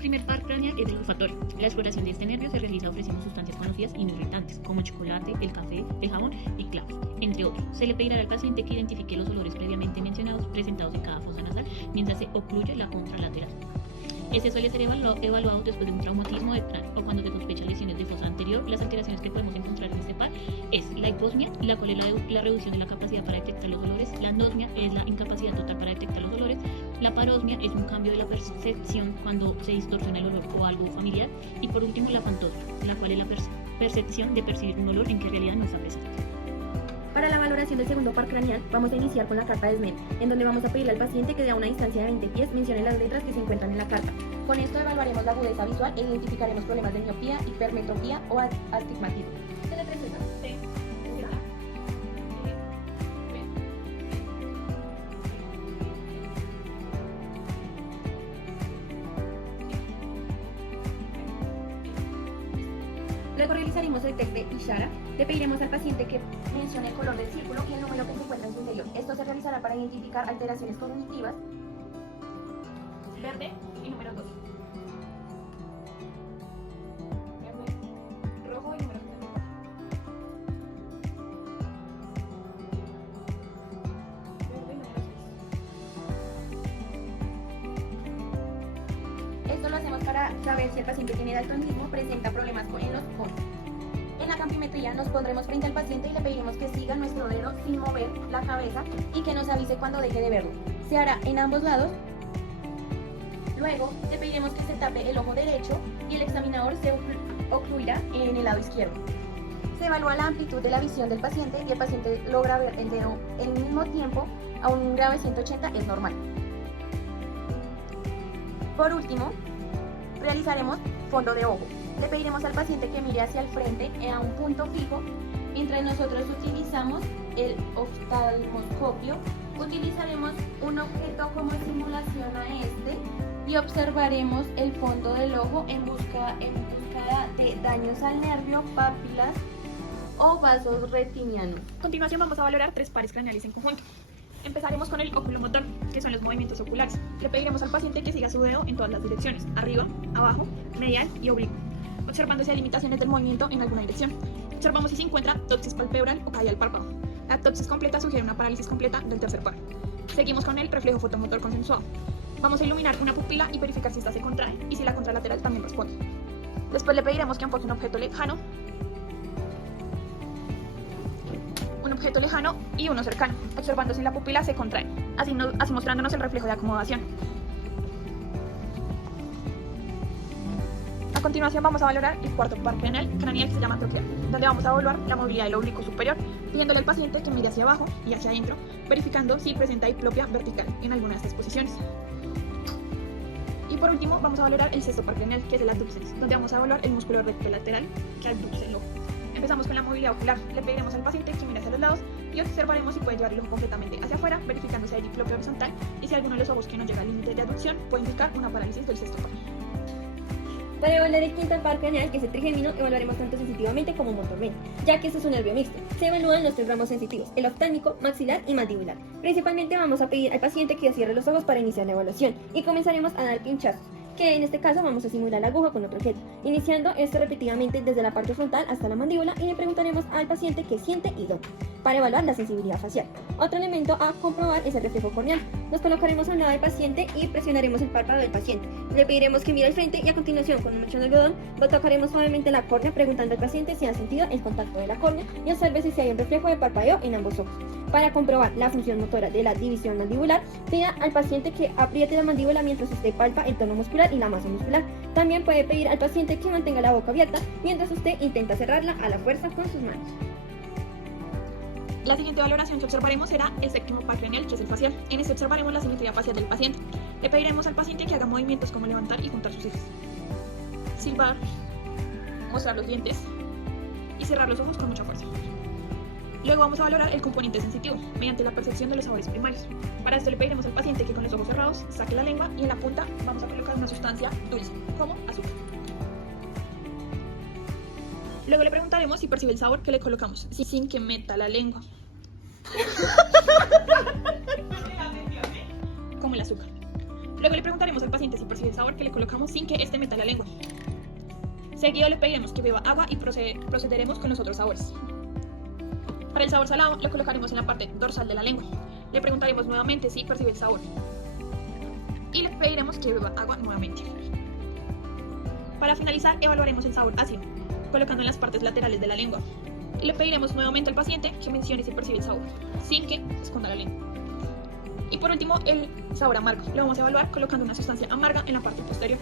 primer par craneal es el olfatorio. La exploración de este nervio se realiza ofreciendo sustancias conocidas y no irritantes, como el chocolate, el café, el jabón y clavos, entre otros. Se le pedirá al paciente que identifique los olores previamente mencionados presentados en cada fosa nasal mientras se ocluye la contralateral. Este suele ser evaluado después de un traumatismo de cráneo o cuando se sospecha lesiones de fosa anterior. Las alteraciones que podemos encontrar en este par es la hiposmia, la cual es la reducción de la capacidad para detectar los olores, la anosmia es la incapacidad total para detectar los olores, la parosmia es un cambio de la percepción cuando se distorsiona el olor o algo familiar, y por último la fantosmia, la cual es la percepción de percibir un olor en que en realidad no está presente. Para la valoración del segundo par craneal, vamos a iniciar con la carta de SMED, en donde vamos a pedirle al paciente que de a una distancia de 20 pies mencione las letras que se encuentran en la carta. Con esto evaluaremos la agudeza visual e identificaremos problemas de miopía, hipermetropía o astigmatismo. Luego realizaremos el test de Ishara. Le pediremos al paciente que mencione el color del círculo y el número que se encuentra en su interior. Esto se realizará para identificar alteraciones cognitivas. Verde y número 2. Verde, rojo y número 3. Verde y número 6. Esto lo hacemos para saber si el paciente tiene daltonismo, presenta problemas en los ojos. En la campimetría nos pondremos frente al paciente y le pediremos que siga nuestro dedo sin mover la cabeza y que nos avise cuando deje de verlo. Se hará en ambos lados. Luego le pediremos que se tape el ojo derecho y el examinador se ocluirá en el lado izquierdo. Se evalúa la amplitud de la visión del paciente y el paciente logra ver el dedo al mismo tiempo a un grado de 180 es normal. Por último, realizaremos fondo de ojo. Le pediremos al paciente que mire hacia el frente a un punto fijo. Mientras nosotros utilizamos el oftalmoscopio, utilizaremos un objeto como simulación a este y observaremos el fondo del ojo en búsqueda de daños al nervio, papilas o vasos retinianos. A continuación vamos a valorar 3 pares craneales en conjunto. Empezaremos con el oculomotor, que son los movimientos oculares. Le pediremos al paciente que siga su dedo en todas las direcciones, arriba, abajo, medial y oblicuo, observando si hay limitaciones del movimiento en alguna dirección. Observamos si se encuentra ptosis palpebral o caída al párpado. La ptosis completa sugiere una parálisis completa del tercer par. Seguimos con el reflejo fotomotor consensuado. Vamos a iluminar una pupila y verificar si esta se contrae y si la contralateral también responde. Después le pediremos que enfoque un objeto lejano y uno cercano, observando si la pupila se contrae, así mostrándonos el reflejo de acomodación. A continuación vamos a valorar el cuarto par craneal que se llama troqueal, donde vamos a evaluar la movilidad del oblicuo superior, pidiéndole al paciente que mire hacia abajo y hacia adentro, verificando si presenta diplopia vertical en alguna de estas posiciones. Y por último vamos a valorar el sexto par craneal, que es el adducens, donde vamos a evaluar el músculo recto lateral que adduce el ojo. Empezamos con la movilidad ocular. Le pediremos al paciente que mire hacia los lados y observaremos si puede llevar el ojo completamente hacia afuera, verificando si hay diplopia horizontal y si alguno de los ojos que no llega al límite de aducción puede indicar una parálisis del sexto par. Para evaluar el quinto par craneal, que es el trigémino, evaluaremos tanto sensitivamente como motormente, ya que este es un nervio mixto. Se evalúan los 3 ramos sensitivos, el oftálmico, maxilar y mandibular. Principalmente vamos a pedir al paciente que cierre los ojos para iniciar la evaluación y comenzaremos a dar pinchazos, que en este caso vamos a simular la aguja con otro objeto, iniciando esto repetidamente desde la parte frontal hasta la mandíbula, y le preguntaremos al paciente qué siente y dónde, para evaluar la sensibilidad facial. Otro elemento a comprobar es el reflejo corneal. Nos colocaremos a un lado del paciente y presionaremos el párpado del paciente. Le pediremos que mire al frente y a continuación con un mechón de algodón tocaremos suavemente la córnea, preguntando al paciente si ha sentido el contacto de la córnea y observe si hay un reflejo de parpadeo en ambos ojos. Para comprobar la función motora de la división mandibular, pida al paciente que apriete la mandíbula mientras usted palpa el tono muscular y la masa muscular. También puede pedir al paciente que mantenga la boca abierta mientras usted intenta cerrarla a la fuerza con sus manos. La siguiente valoración que observaremos será el séptimo par craneal, que es el facial. En este observaremos la simetría facial del paciente. Le pediremos al paciente que haga movimientos como levantar y juntar sus cejas, silbar, mostrar los dientes y cerrar los ojos con mucha fuerza. Luego vamos a valorar el componente sensitivo mediante la percepción de los sabores primarios. Para esto le pediremos al paciente que con los ojos cerrados saque la lengua y en la punta vamos a colocar una sustancia dulce, como azúcar. Luego le preguntaremos si percibe el sabor que le colocamos, sin que meta la lengua, como el azúcar. Luego le preguntaremos al paciente si percibe el sabor que le colocamos sin que éste meta la lengua. Seguido le pediremos que beba agua y procederemos con los otros sabores. Para el sabor salado lo colocaremos en la parte dorsal de la lengua. Le preguntaremos nuevamente si percibe el sabor. Y le pediremos que beba agua nuevamente. Para finalizar, evaluaremos el sabor ácido, colocando en las partes laterales de la lengua. Y le pediremos nuevamente al paciente que mencione si percibe el sabor, sin que esconda la lengua. Y por último, el sabor amargo. Lo vamos a evaluar colocando una sustancia amarga en la parte posterior.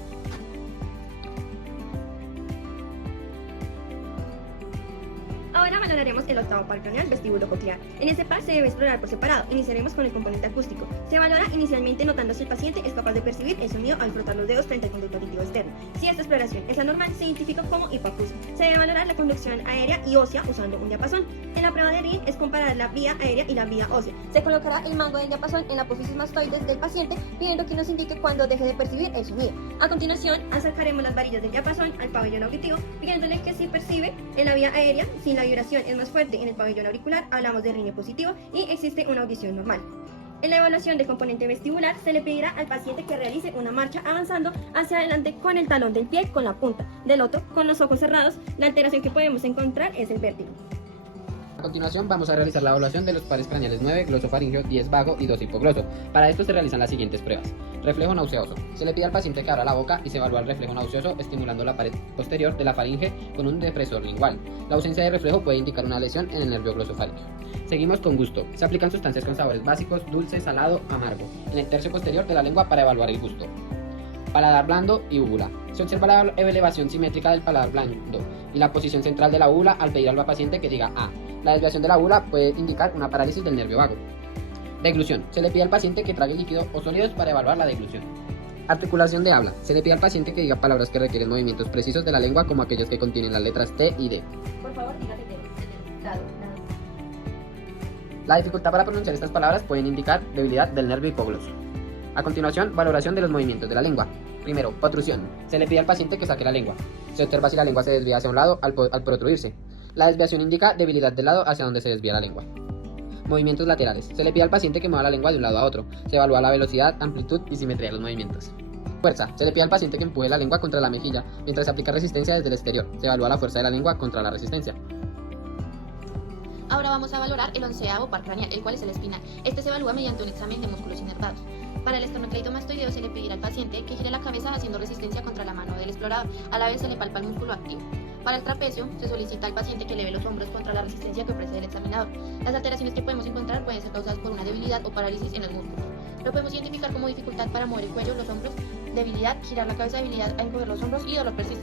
Ahora valoraremos el octavo par craneal vestíbulo coclear. En este par se debe explorar por separado. Iniciaremos con el componente acústico. Se valora inicialmente notando si el paciente es capaz de percibir el sonido al frotar los dedos frente al conducto auditivo externo. Si esta exploración es anormal, se identifica como hipoacusia. Se debe valorar la conducción aérea y ósea usando un diapasón. En la prueba de Ring es comparar la vía aérea y la vía ósea. Se colocará el mango del diapasón en la apófisis mastoides del paciente, pidiendo que nos indique cuando deje de percibir el sonido. A continuación, acercaremos las varillas del diapasón al pabellón auditivo, pidiéndole que si percibe en la vía aérea, si la vibración es más fuerte en el pabellón auricular, hablamos de ringe positivo y existe una audición normal. En la evaluación del componente vestibular se le pedirá al paciente que realice una marcha avanzando hacia adelante con el talón del pie con la punta del otro, con los ojos cerrados. La alteración que podemos encontrar es el vértigo. A continuación vamos a realizar la evaluación de los pares craneales 9, glosofaringeo, 10 vago y 2 hipogloso. Para esto se realizan las siguientes pruebas. Reflejo nauseoso. Se le pide al paciente que abra la boca y se evalúa el reflejo nauseoso estimulando la pared posterior de la faringe con un depresor lingual. La ausencia de reflejo puede indicar una lesión en el nervio glosofaringeo. Seguimos con gusto. Se aplican sustancias con sabores básicos, dulce, salado, amargo, en el tercio posterior de la lengua para evaluar el gusto. Paladar blando y úvula. Se observa la elevación simétrica del paladar blando y la posición central de la úvula al pedir al paciente que diga A. La desviación de la úvula puede indicar una parálisis del nervio vago. Deglución. Se le pide al paciente que trague líquido o sólidos para evaluar la deglución. Articulación de habla. Se le pide al paciente que diga palabras que requieren movimientos precisos de la lengua como aquellos que contienen las letras T y D. Por favor, dígate lado. La dificultad para pronunciar estas palabras pueden indicar debilidad del nervio hipogloso. A continuación, valoración de los movimientos de la lengua. Primero, protrusión. Se le pide al paciente que saque la lengua. Se observa si la lengua se desvía hacia un lado al protruirse. La desviación indica debilidad del lado hacia donde se desvía la lengua. Movimientos laterales. Se le pide al paciente que mueva la lengua de un lado a otro. Se evalúa la velocidad, amplitud y simetría de los movimientos. Fuerza. Se le pide al paciente que empuje la lengua contra la mejilla mientras se aplica resistencia desde el exterior. Se evalúa la fuerza de la lengua contra la resistencia. Ahora vamos a valorar el 11º par craneal, el cual es el espinal. Este se evalúa mediante un examen de músculos inervados. Para el esternocleidomastoideo se le pedirá al paciente que gire la cabeza haciendo resistencia contra la mano del explorador. A la vez se le palpa el músculo activo. Para el trapecio se solicita al paciente que eleve los hombros contra la resistencia que ofrece el examinador. Las alteraciones que podemos encontrar pueden ser causadas por una debilidad o parálisis en el músculo. Lo podemos identificar como dificultad para mover el cuello, los hombros, debilidad, girar la cabeza, debilidad a encoger los hombros y dolor persistente.